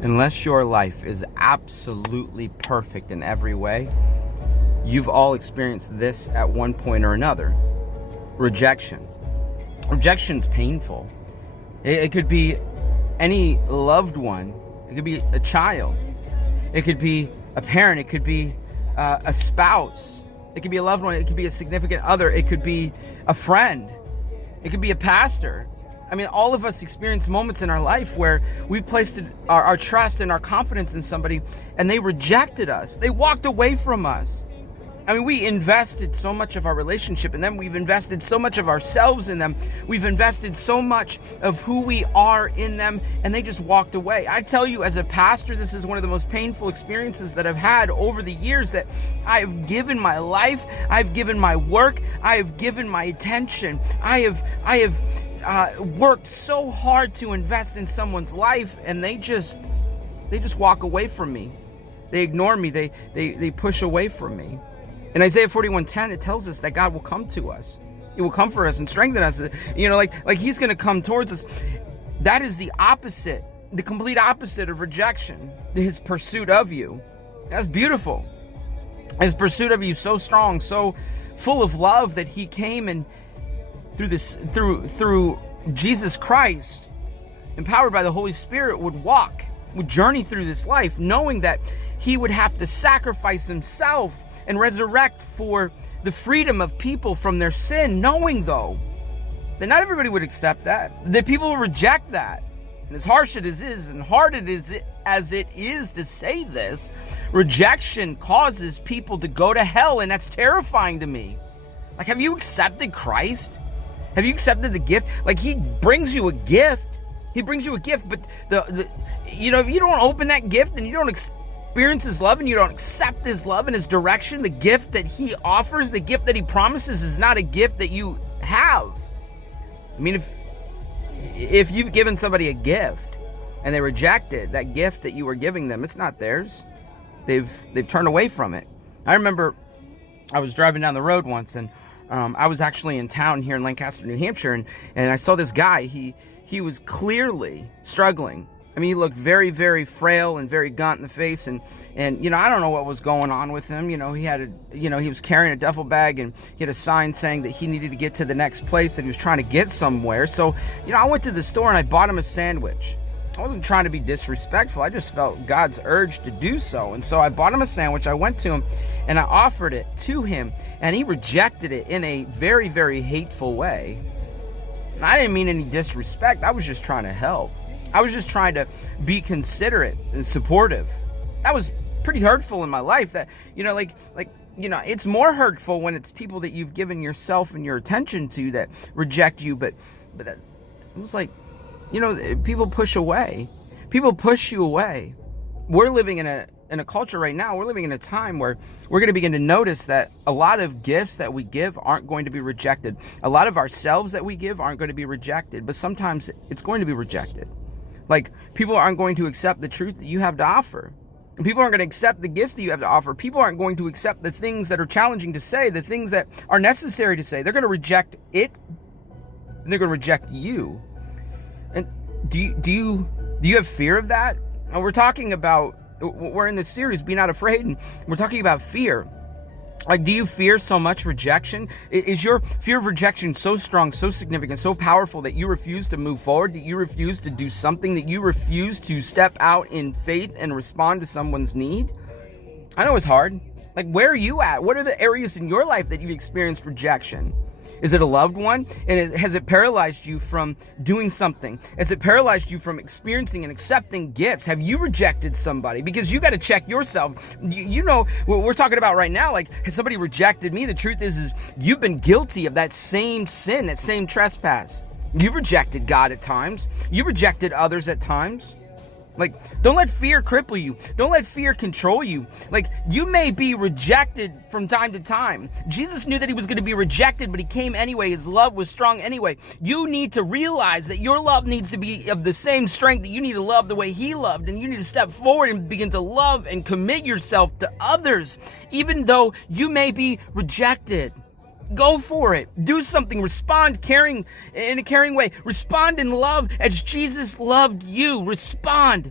Unless your life is absolutely perfect in every way, you've all experienced this at one point or another. Rejection. Rejection's painful. It could be any loved one. It could be a child. It could be a parent. It could be a spouse. It could be a loved one. It could be a significant other. It could be a friend. It could be a pastor. I mean, all of us experience moments in our life where we placed our trust and our confidence in somebody and they rejected us. They walked away from us. I mean, we invested so much of our relationship in them. We've invested so much of ourselves in them. We've invested so much of who we are in them, and they just walked away. I tell you, as a pastor, this is one of the most painful experiences that I've had over the years, that I've given my life, I've given my work, I have given my attention. I have worked so hard to invest in someone's life, and they just walk away from me. They ignore me. They push away from me. In Isaiah 41:10, it tells us that God will come to us. He will comfort us and strengthen us. You know, like he's going to come towards us. That is the opposite, the complete opposite of rejection. His pursuit of you. That's beautiful. His pursuit of you so strong, so full of love, that he came and through Jesus Christ, empowered by the Holy Spirit, would journey through this life, knowing that he would have to sacrifice himself and resurrect for the freedom of people from their sin, knowing though that not everybody would accept that people will reject that. And as harsh it is and hard as it is to say this, rejection causes people to go to hell, and that's terrifying to me. Like, have you accepted Christ? Have you accepted the gift? Like, he brings you a gift. He brings you a gift, but if you don't open that gift and you don't experience his love and you don't accept his love and his direction, the gift that he offers, the gift that he promises, is not a gift that you have. I mean, if you've given somebody a gift and they reject it, that gift that you were giving them, it's not theirs. They've turned away from it. I remember I was driving down the road once, and I was actually in town here in Lancaster, New Hampshire, and I saw this guy. He was clearly struggling. I mean, he looked very, very frail and very gaunt in the face, and I don't know what was going on with him. He was carrying a duffel bag, and he had a sign saying that he needed to get to the next place, that he was trying to get somewhere. So, I went to the store and I bought him a sandwich. I wasn't trying to be disrespectful. I just felt God's urge to do so. And so I bought him a sandwich. I went to him and I offered it to him, and he rejected it in a very, very hateful way. And I didn't mean any disrespect. I was just trying to help. I was just trying to be considerate and supportive. That was pretty hurtful in my life. That, it's more hurtful when it's people that you've given yourself and your attention to that reject you. But it was like, people push away. People push you away. We're living in a culture right now. We're living in a time where we're going to begin to notice that a lot of gifts that we give aren't going to be rejected. A lot of ourselves that we give aren't going to be rejected, but sometimes it's going to be rejected. Like, people aren't going to accept the truth that you have to offer. And people aren't going to accept the gifts that you have to offer. People aren't going to accept the things that are challenging to say, the things that are necessary to say. They're going to reject it, and they're going to reject you. And do you have fear of that? And we're in this series, Be Not Afraid, and we're talking about fear. Like, do you fear so much rejection? Is your fear of rejection so strong, so significant, so powerful that you refuse to move forward, that you refuse to do something, that you refuse to step out in faith and respond to someone's need? I know it's hard. Like, where are you at? What are the areas in your life that you've experienced rejection? Is it a loved one? And has it paralyzed you from doing something? Has it paralyzed you from experiencing and accepting gifts? Have you rejected somebody? Because you got to check yourself. You know what we're talking about right now. Like, has somebody rejected me? The truth is you've been guilty of that same sin, that same trespass. You've rejected God at times. You've rejected others at times. Like, don't let fear cripple you. Don't let fear control you. Like, you may be rejected from time to time. Jesus knew that he was going to be rejected, but he came anyway. His love was strong anyway. You need to realize that your love needs to be of the same strength, that you need to love the way he loved, and you need to step forward and begin to love and commit yourself to others, even though you may be rejected. Go for it. Do something. Respond in a caring way. Respond in love as Jesus loved you. Respond.